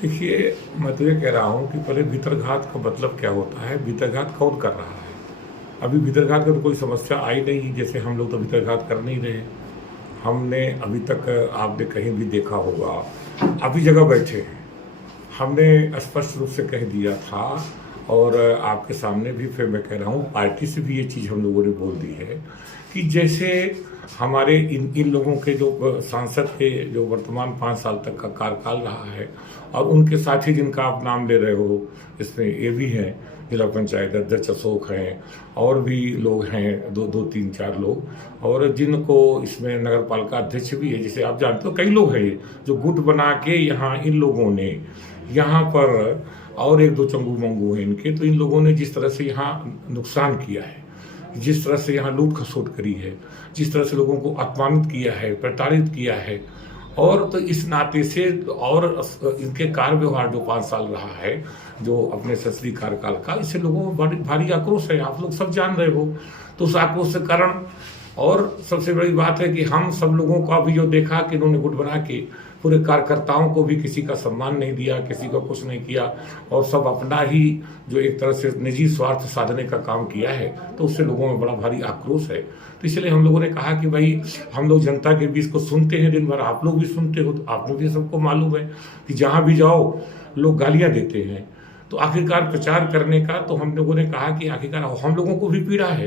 देखिए, मैं तो ये कह रहा हूँ कि पहले भीतरघात का मतलब क्या होता है, भीतरघात कौन कर रहा है? अभी भीतरघात का तो कोई समस्या आई नहीं, जैसे हम लोग तो भीतरघात कर नहीं रहे। हमने अभी तक आपने कहीं भी देखा होगा, अभी जगह बैठे हैं, हमने स्पष्ट रूप से कह दिया था और आपके सामने भी फिर मैं कह रहा हूँ, पार्टी से भी ये चीज़ हम लोगों ने बोल दी है कि जैसे हमारे इन इन लोगों के जो सांसद के जो वर्तमान 5 साल तक का कार्यकाल रहा है और उनके साथी जिनका आप नाम ले रहे हो, इसमें ये भी हैं, जिला पंचायत अध्यक्ष अशोक हैं और भी लोग हैं, दो दो तीन चार लोग, और जिनको इसमें नगर पालिका अध्यक्ष भी है, जिसे आप जानते हो, कई लोग हैं जो गुट बना के यहाँ इन लोगों ने यहाँ पर, और एक दो चंगू मंगू हैं इनके, तो इन लोगों ने जिस तरह से यहाँ नुकसान किया है, जिस तरह से यहाँ लूट खसोट करी है, जिस तरह से लोगों को अपमानित किया है, प्रताड़ित किया है, और तो इस नाते से और इनके कार्य व्यवहार जो 5 साल रहा है, जो अपने ससरी कार्यकाल का, इससे लोगों में बड़ी भारी आक्रोश है, आप लोग सब जान रहे हो। तो उस आक्रोश के कारण, और सबसे बड़ी बात है कि हम सब लोगों का भी जो देखा कि इन्होंने गुट बना के पूरे कार्यकर्ताओं को भी किसी का सम्मान नहीं दिया, किसी का कुछ नहीं किया, और सब अपना ही जो एक तरह से निजी स्वार्थ साधने का काम किया है, तो उससे लोगों में बड़ा भारी आक्रोश है। तो इसलिए हम लोगों ने कहा कि भाई, हम लोग जनता के बीच को सुनते हैं दिन भर, आप लोग भी सुनते हो, तो आप लोग भी सबको मालूम है कि जहाँ भी जाओ लोग गालियाँ देते हैं। तो आखिरकार प्रचार करने का, तो हम लोगों ने कहा कि आखिरकार हम लोगों को भी पीड़ा है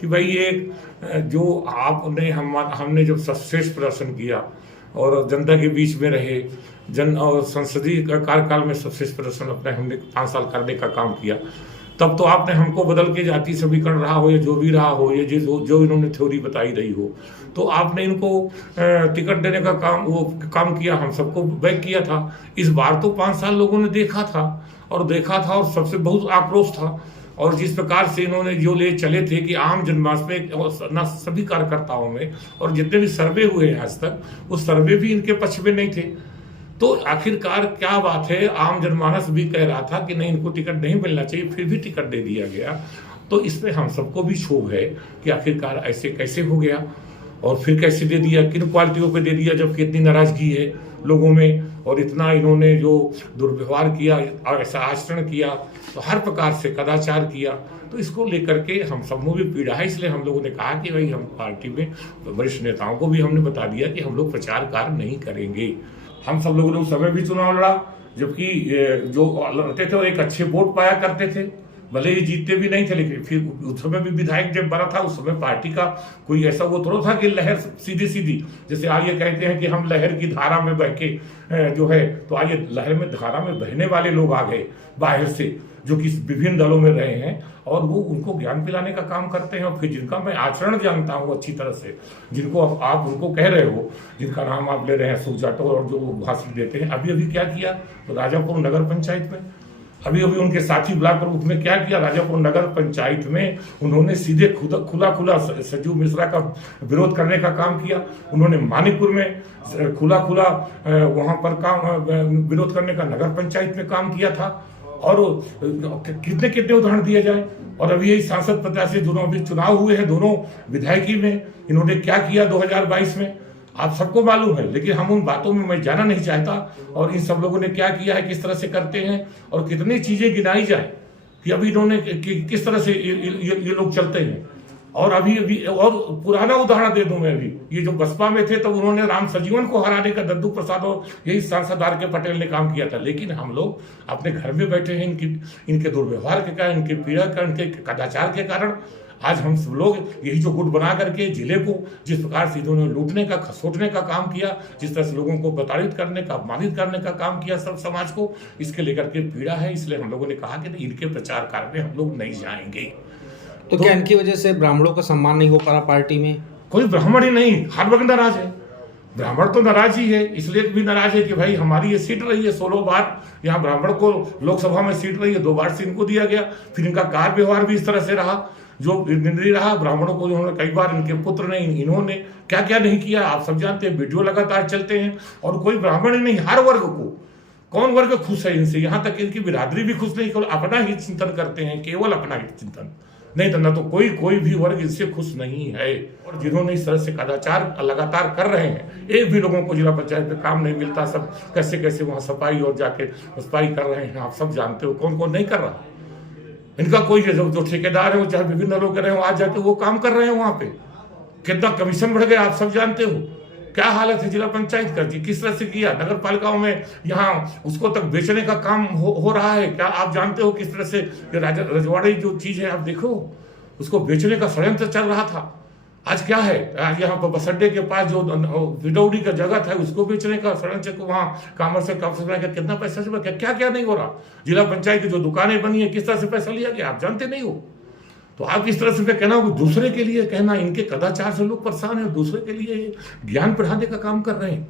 कि भाई ये जो आपने हमने जब सर्वश्रेष्ठ प्रदर्शन किया और जनता के बीच में रहे, जन और संसदीय कार्यकाल में सर्वश्रेष्ठ प्रदर्शन अपने हमने 5 साल करने का काम किया, तब तो आपने हमको बदल के जाति समीकरण रहा हो या जो भी रहा हो, ये जो इन्होंने थ्योरी बताई रही हो, तो आपने इनको टिकट देने का काम किया, हम सबको बैक किया था। इस बार तो 5 साल लोगों ने देखा था और सबसे बहुत आक्रोश था, और जिस प्रकार से इन्होंने जो ले चले थे कि आम जनमानस में न सभी कार्यकर्ताओं में, और जितने भी सर्वे हुए हैं आज तक, उस सर्वे भी इनके पक्ष में नहीं थे। तो आखिरकार क्या बात है, आम जनमानस भी कह रहा था कि नहीं, इनको टिकट नहीं मिलना चाहिए, फिर भी टिकट दे दिया गया। तो इसमें हम सबको भी क्षोभ है कि आखिरकार ऐसे कैसे हो गया, और फिर कैसे दे दिया, किन क्वालिटियों पे दे दिया, जबकि इतनी नाराजगी है लोगों में, और इतना इन्होंने जो दुर्व्यवहार किया और ऐसा आचरण किया, तो हर प्रकार से कदाचार किया, तो इसको लेकर के हम सब में भी पीड़ा है। इसलिए हम लोगों ने कहा कि भाई, हम पार्टी में वरिष्ठ नेताओं को भी हमने बता दिया कि हम लोग प्रचार कार्य नहीं करेंगे। हम सब लोगों ने उस समय भी चुनाव लड़ा, जबकि जो लड़ते थे वो एक अच्छे वोट पाया करते थे, भले ही जीतते भी नहीं थे, लेकिन फिर उस समय भी विधायक जब बना था, उस समय पार्टी का कोई ऐसा वो थोड़ा था कि लहर सीधी सीधी, जैसे आज ये कहते हैं कि हम लहर की धारा में बह के जो है, तो आज ये लहर में धारा में बहने वाले लोग आ गए बाहर से, जो कि विभिन्न दलों में रहे हैं, और वो उनको ज्ञान पिलाने का काम करते हैं। और फिर जिनका मैं आचरण जानता हूँ अच्छी तरह से, जिनको आप उनको कह रहे हो, जिनका नाम आप ले रहे हैं, सुख जाटो, और जो भाषण देते हैं, अभी क्या किया तो राजापुर नगर पंचायत में, अभी उनके साथी ब्लॉक प्रमुख में क्या किया, राजापुर नगर पंचायत में उन्होंने सीधे खुला सजीव मिश्रा का विरोध करने का काम किया। उन्होंने मानीपुर में खुला वहां पर काम विरोध करने का नगर पंचायत में काम किया था, और कितने उदाहरण दिए जाए। और अभी यही सांसद प्रत्याशी दोनों अभी चुनाव हुए हैं, दोनों विधायकी में इन्होंने क्या किया 2022 में, आप सबको मालूम है, लेकिन हम उन बातों में मैं जाना नहीं चाहता। और इन सब लोगों ने क्या किया है, किस तरह से करते हैं, और कितनी चीजें गिनाई जाए कि अभी इन्होंने किस तरह से ये लोग चलते हैं। और अभी और पुराना उदाहरण दे दूं मैं, अभी ये जो बसपा में थे, तो उन्होंने राम सजीवन को हराने का दद्दू प्रसाद और यही सांसद आर के पटेल ने काम किया था। लेकिन हम लोग अपने घर में बैठे हैं, इनके दुर्व्यवहार के कारण, इनके पीड़ा के कारण, इनके कदाचार के कारण आज हम सब लोग यही जो गुट बना करके जिले को जिस प्रकार से इन्होंने लूटने का, खसोटने का काम किया, जिस तरह से लोगों को प्रताड़ित करने का, अपमानित करने का काम किया सब समाज को, इसके लेकर के पीड़ा है। इसलिए हम लोगों ने कहा कि इनके प्रचार कार्य में हम लोग नहीं जाएंगे। तो क्या इनकी वजह से ब्राह्मणों का सम्मान नहीं हो पा रहा पार्टी में? कोई ब्राह्मण ही नहीं, हर वक्त नाराज है। ब्राह्मण तो नाराज ही है, इसलिए भी नाराज है कि भाई हमारी ये सीट रही है 16 बार, यहाँ ब्राह्मण को लोकसभा में सीट रही है, 2 बार से इनको दिया गया, फिर इनका कार्य व्यवहार भी इस तरह से रहा जो निंदनीय रहा। ब्राह्मणों को उन्होंने कई बार, इनके पुत्र ने, इन्होंने क्या क्या नहीं किया आप सब जानते हैं, वीडियो लगातार चलते हैं। और कोई ब्राह्मण ही नहीं, हर वर्ग को, कौन वर्ग खुश है इनसे, यहाँ तक इनकी बिरादरी भी खुश नहीं, केवल अपना ही चिंतन करते हैं, केवल अपना ही चिंतन। नहीं तो ना तो कोई भी वर्ग इससे खुश नहीं है। और जिन्होंने इस तरह से कदाचार लगातार कर रहे हैं, एक भी लोगों को जिला पंचायत में काम नहीं मिलता, सब कैसे कैसे वहाँ सफाई और जाके सफाई कर रहे हैं, आप सब जानते हो कौन कौन नहीं कर रहा। इनका कोई जो ठेकेदार है वो चाहे विभिन्न लोग रहे हो, आज जाके वो काम कर रहे हैं वहाँ पे, कितना कमीशन बढ़ गया आप सब जानते हो। क्या हालत है जिला पंचायत का, किस तरह से किया, नगर पालिकाओं में यहाँ उसको तक बेचने का काम हो रहा है। क्या आप जानते हो किस तरह से रजवाड़ी जो चीज है आप देखो, उसको बेचने का षड्यंत्र चल रहा था। आज क्या है, आज यहाँ पर बस अड्डे के पास जो विडौड़ी का जगह था उसको बेचने का षड्यंत्र को वहाँ कॉमर्शियल कितना पैसा से क्या क्या नहीं हो रहा। जिला पंचायत की जो दुकानें बनी है किस तरह से पैसा लिया गया आप जानते नहीं हो। तो आप इस तरह से कहना हो दूसरे के लिए कहना, इनके कदाचार से लोग परेशान है, दूसरे के लिए ज्ञान पढ़ाने का काम कर रहे हैं।